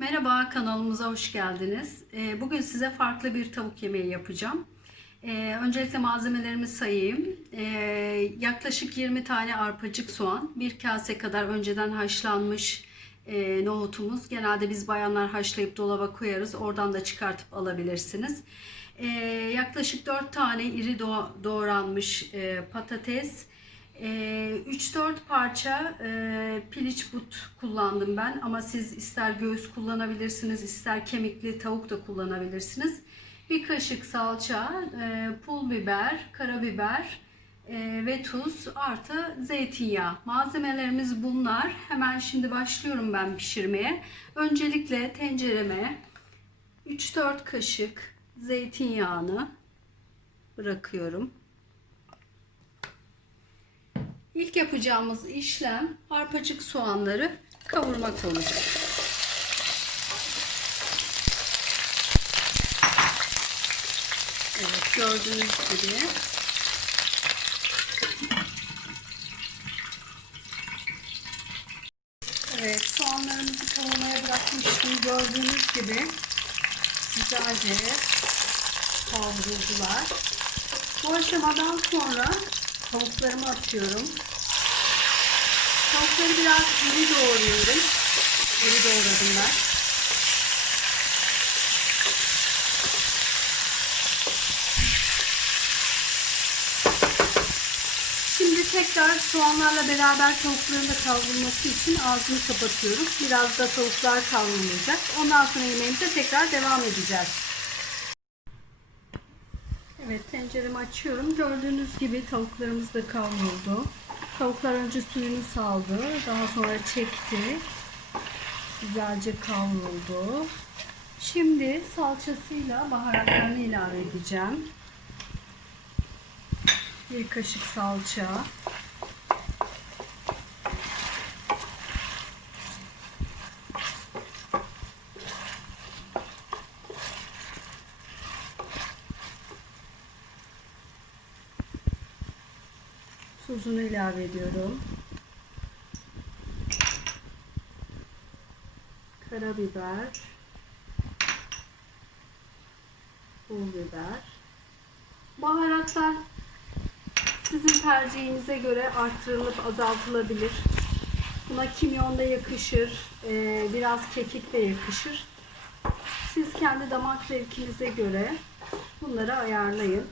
Merhaba kanalımıza hoş geldiniz. Ee, Bugün size farklı bir tavuk yemeği yapacağım. Ee, Öncelikle malzemelerimi sayayım. Ee, Yaklaşık 20 tane arpacık soğan, bir kase kadar önceden haşlanmış e, nohutumuz. Genelde biz bayanlar haşlayıp dolaba koyarız. Oradan da çıkartıp alabilirsiniz. Yaklaşık 4 tane iri doğ- doğranmış e, patates. Ee, 3-4 parça e, piliç but kullandım ben ama siz ister göğüs kullanabilirsiniz ister kemikli tavuk da kullanabilirsiniz. Bir kaşık salça, e, pul biber, karabiber e, ve tuz artı zeytinyağı. Malzemelerimiz bunlar. Hemen şimdi başlıyorum ben pişirmeye. Öncelikle tencereme 3-4 kaşık zeytinyağını bırakıyorum. İlk yapacağımız işlem arpacık soğanları kavurmak olacak. Evet gördüğünüz gibi Evet soğanlarımızı kavurmaya bırakmıştım. Gördüğünüz gibi güzelce kavruldular. Bu aşamadan sonra tavuklarımı atıyorum. Tavukları biraz iri doğruyorum. İri doğradım ben. Şimdi tekrar soğanlarla beraber tavukların da kavrulması için ağzını kapatıyorum. Biraz da tavuklar kavrulacak. Ondan sonra yemeğimize tekrar devam edeceğiz. Evet tenceremi açıyorum. Gördüğünüz gibi tavuklarımız da kavruldu. Tavuklar önce suyunu saldı. Daha sonra çekti. Güzelce kavruldu. Şimdi salçasıyla baharatlarını ilave edeceğim. Bir kaşık salça. Tuzunu ilave ediyorum. Karabiber. Pul biber. Baharatlar sizin tercihinize göre arttırılıp azaltılabilir. Buna kimyon da yakışır, ee, biraz kekik de yakışır. Siz kendi damak zevkinize göre bunları ayarlayın.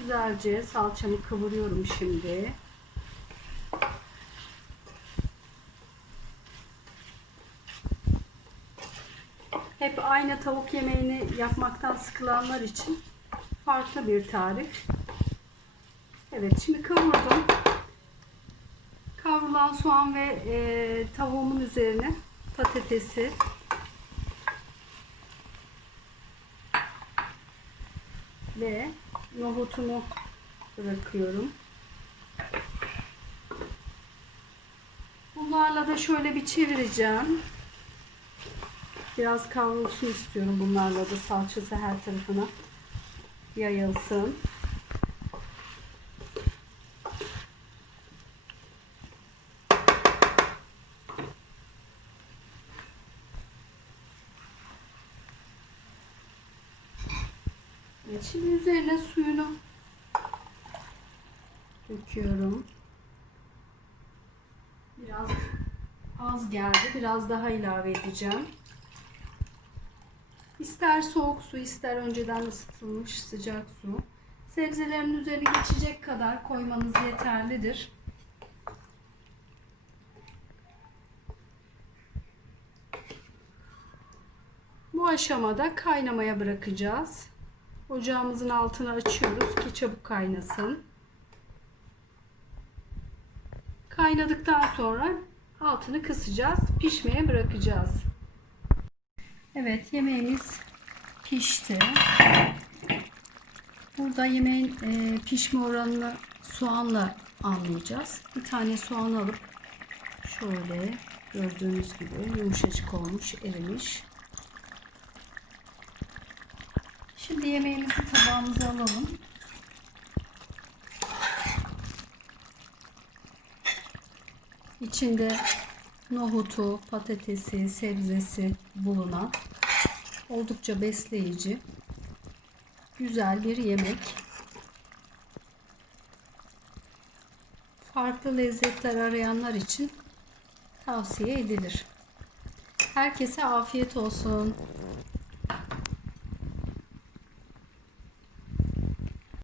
Güzelce salçamı kavuruyorum şimdi. Hep aynı tavuk yemeğini yapmaktan sıkılanlar için farklı bir tarif. Evet şimdi kavurdum. Kavrulan soğan ve e, tavuğumun üzerine patatesi ve nohutumu bırakıyorum. Bunlarla da şöyle bir çevireceğim. Biraz kavrulsun istiyorum bunlarla da salçası her tarafına yayılsın. Evet, şimdi üzerine suyunu döküyorum. Biraz az geldi. Biraz daha ilave edeceğim. İster soğuk su, ister önceden ısıtılmış sıcak su. Sebzelerin üzerine geçecek kadar koymanız yeterlidir. Bu aşamada kaynamaya bırakacağız. Ocağımızın altını açıyoruz ki çabuk kaynasın. Kaynadıktan sonra altını kısacağız. Pişmeye bırakacağız. Evet yemeğimiz pişti. Burada yemeğin e, pişme oranını soğanla anlayacağız. Bir tane soğan alıp şöyle gördüğünüz gibi yumuşacık olmuş, erimiş. Şimdi yemeğimizi tabağımıza alalım. İçinde nohutu, patatesi, sebzesi bulunan oldukça besleyici güzel bir yemek. Farklı lezzetler arayanlar için tavsiye edilir. Herkese afiyet olsun.